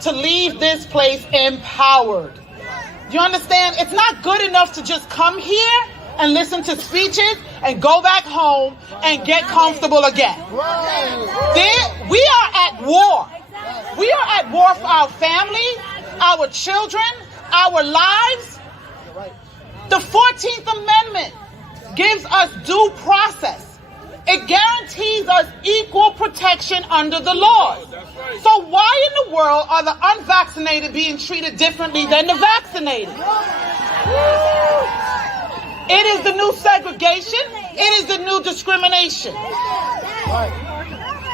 to leave this place empowered. Do you understand? It's not good enough to just come here and listen to speeches and go back home and get comfortable again. We are at war. We are at war for our family, our children, our lives. The 14th Amendment gives us due process. It guarantees us equal protection under the laws. So why in the world are the unvaccinated being treated differently than the vaccinated? It is the new segregation. It is the new discrimination.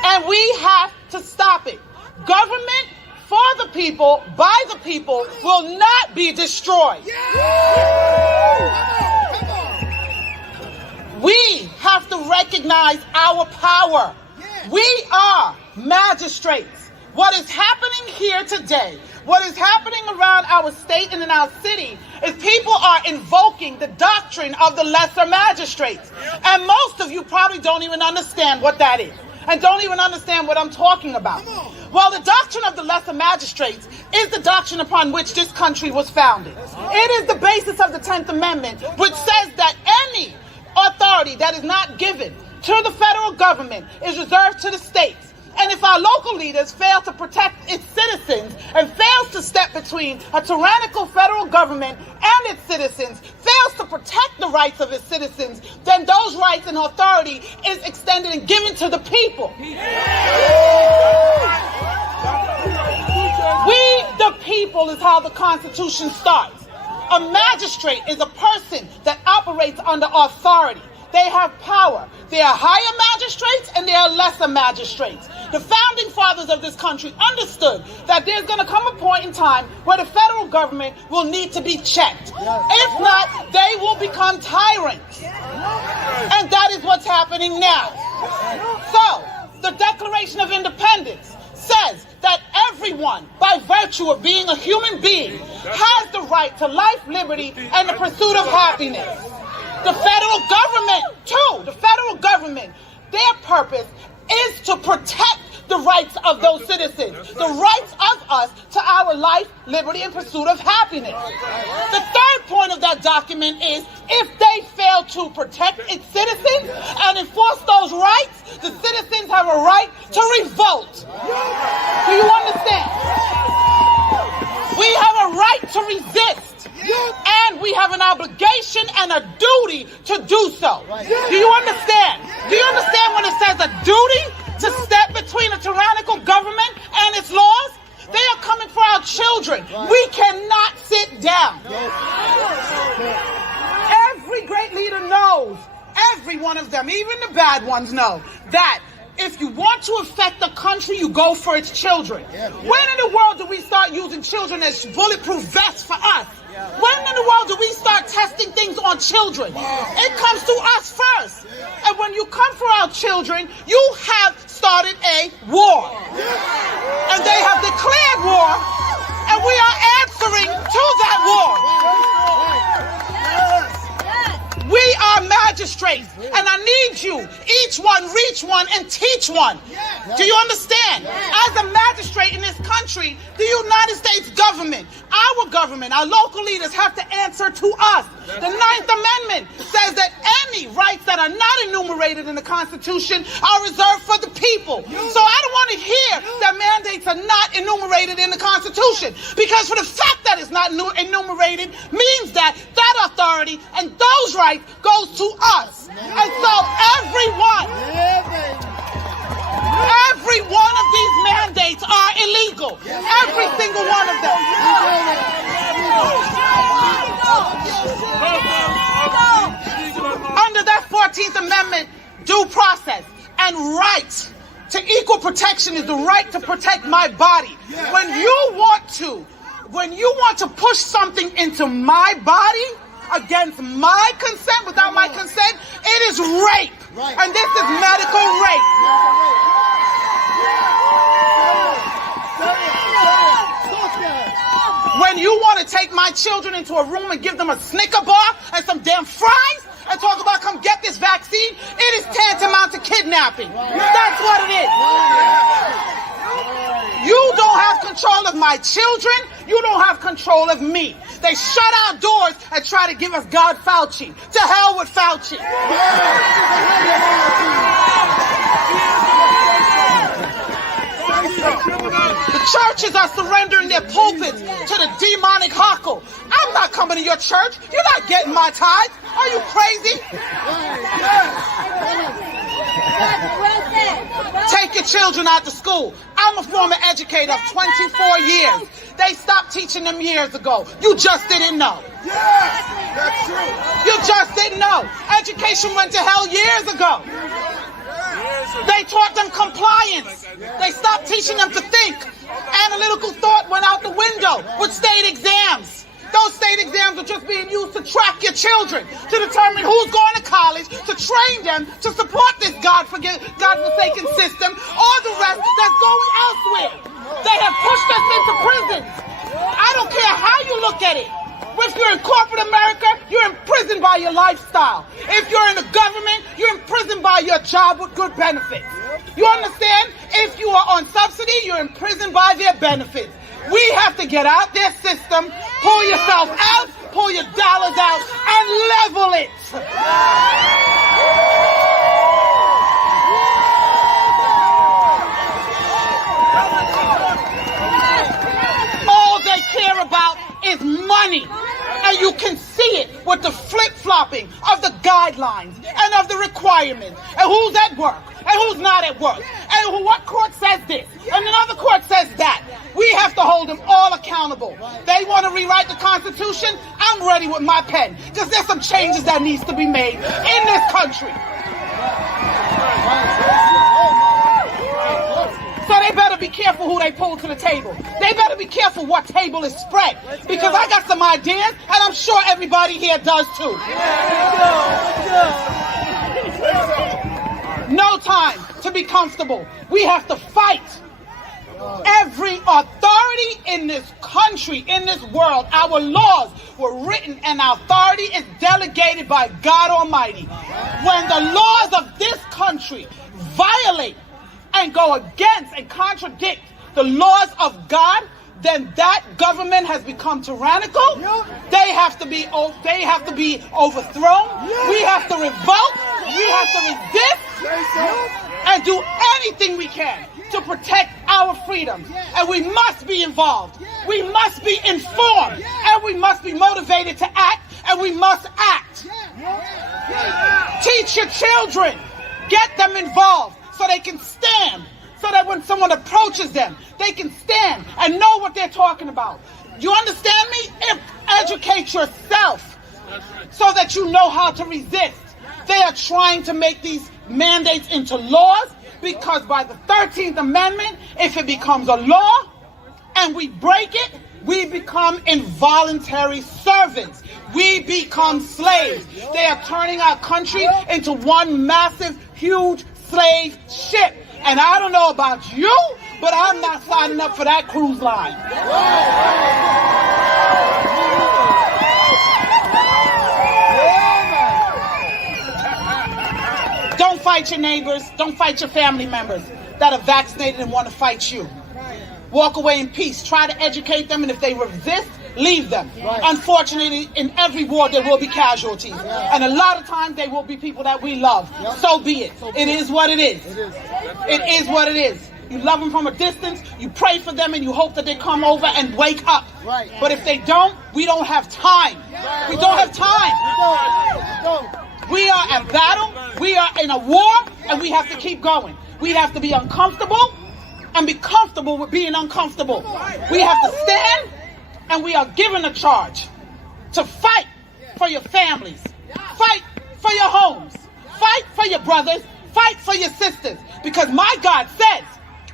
And we have to stop it. Government for the people, by the people, will not be destroyed. We have to recognize our power. We are magistrates. What is happening here today, what is happening around our state and in our city, is people are invoking the doctrine of the lesser magistrates. And most of you probably don't even understand what that is, and don't even understand what I'm talking about. Well, the doctrine of the lesser magistrates is the doctrine upon which this country was founded. It is the basis of the 10th Amendment, which says that any authority that is not given to the federal government is reserved to the states. And if our local leaders fail to protect its citizens and fails to step between a tyrannical federal government and its citizens, fails to protect the rights of its citizens, then those rights and authority is extended and given to the people. We, the people, is how the Constitution starts. A magistrate is a person that operates under authority. They have power. They are higher magistrates and they are lesser magistrates. The founding fathers of this country understood that there's going to come a point in time where the federal government will need to be checked. If not, they will become tyrants. And that is what's happening now. So, the Declaration of Independence says that everyone, by virtue of being a human being, has the right to life, liberty, and the pursuit of happiness. The federal government, too, the federal government, their purpose is to protect the rights of those citizens, the rights of us to our life, liberty, and pursuit of happiness. The third point of that document is if they fail to protect its citizens and enforce those rights, the citizens have a right to revolt. Do you understand? We have a right to resist. And we have an obligation and a duty to do so. Do you understand? Do you understand when it says a duty to step between a tyrannical government and its laws? They are coming for our children. We cannot sit down. Every great leader knows, every one of them, even the bad ones know, that if you want to affect the country, you go for its children. When in the world do we start using children as bulletproof vests for us? When in the world do we start testing things on children? It comes to us first. And when you come for our children, you have started a war. And they have declared war, and we are answering to that war. We are magistrates, and I need you, each one, reach one, and teach one. Do you understand? As a magistrate in this country, the United States government, our local leaders have to answer to us. The 9th Amendment says that any rights that are not enumerated in the Constitution are reserved for the people. So I don't want to hear that mandates are not enumerated in the Constitution, because for the fact that it's not enumerated means that that authority and those rights goes to us. And so every one of these mandates are illegal. Every single one of them. Under that 14th Amendment, due process and right to equal protection is the right to protect my body. When you want to push something into my body against my consent, without my consent, it is rape. And this is medical rape. When you want to take my children into a room and give them a Snicker bar and some damn fries and talk about come get this vaccine, it is tantamount to kidnapping. That's what it is. You don't have control control of my children, you don't have control of me. They shut our doors and try to give us God Fauci. To hell with Fauci. The churches are surrendering their pulpits to the demonic hawkle. I'm not coming to your church. You're not getting my tithe. Are you crazy? Take your children out to school. I'm a former educator of 24 years. They stopped teaching them years ago. You just didn't know. Yes, that's true. You just didn't know. Education went to hell years ago. They taught them compliance. They stopped teaching them to think. Analytical thought went out the window with state exams. Those state exams are just being used to track your children, to determine who's going to college, to train them to support this God-forsaken system, or the rest that's going elsewhere. They have pushed us into prisons. I don't care how you look at it. If you're in corporate America, you're imprisoned by your lifestyle. If you're in the government, you're imprisoned by your job with good benefits. You understand? If you are on subsidy, you're imprisoned by their benefits. We have to get out their system, pull yourself out, pull your dollars out, and level it. All they care about is money. And you can see it with the flip-flopping of the guidelines and of the requirements. And who's at work and who's not at work. And what court says this and another court says that. We have to hold them all accountable. They want to rewrite the Constitution. I'm ready with my pen. Because there's some changes that needs to be made in this country. So they better be careful who they pull to the table. They better be careful what table is spread. Because I got some ideas, and I'm sure everybody here does too. No time to be comfortable. We have to fight. Every authority in this country, in this world, our laws were written and our authority is delegated by God Almighty. When the laws of this country violate and go against and contradict the laws of God, then that government has become tyrannical. They have to be overthrown. We have to revolt. We have to resist and do anything we can to protect our freedoms. And we must be involved. We must be informed. And we must be motivated to act. And we must act. Teach your children. Get them involved so they can stand. So that when someone approaches them, they can stand and know what they're talking about. You understand me? Educate yourself so that you know how to resist. They are trying to make these mandates into laws because by the 13th Amendment, if it becomes a law and we break it, we become involuntary servants. We become slaves. They are turning our country into one massive, huge slave ship. And I don't know about you, but I'm not signing up for that cruise line. Don't fight your neighbors. Don't fight your family members that are vaccinated and want to fight you. Walk away in peace. Try to educate them, and if they resist, leave them. Unfortunately, in every war there will be casualties. And a lot of times they will be people that we love. So be it. It is what it is. It is what it is. You love them from a distance, you pray for them, and you hope that they come over and wake up. But if they don't, we don't have time. We don't have time. We are at battle, we are in a war, and we have to keep going. We have to be uncomfortable and be comfortable with being uncomfortable. We have to stand, and we are given a charge to fight for your families, fight for your homes, fight for your brothers, fight for your sisters. Because my God says,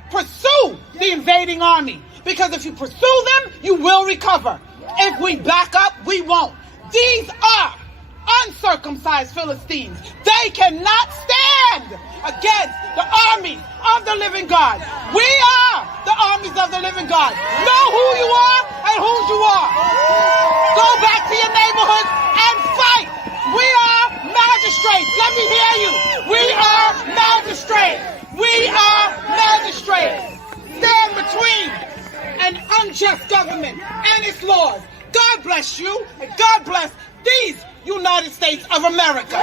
pursue the invading army. Because if you pursue them, you will recover. If we back up, we won't. These are uncircumcised Philistines. They cannot stand against the armies of the living God. We are the armies of the living God. Know who you are and whose you are. Go back to your neighborhood and fight. We are magistrates. Let me hear you. We are magistrates. We are magistrates. Stand between and unjust government and its laws. God bless you, and God bless these United States of America.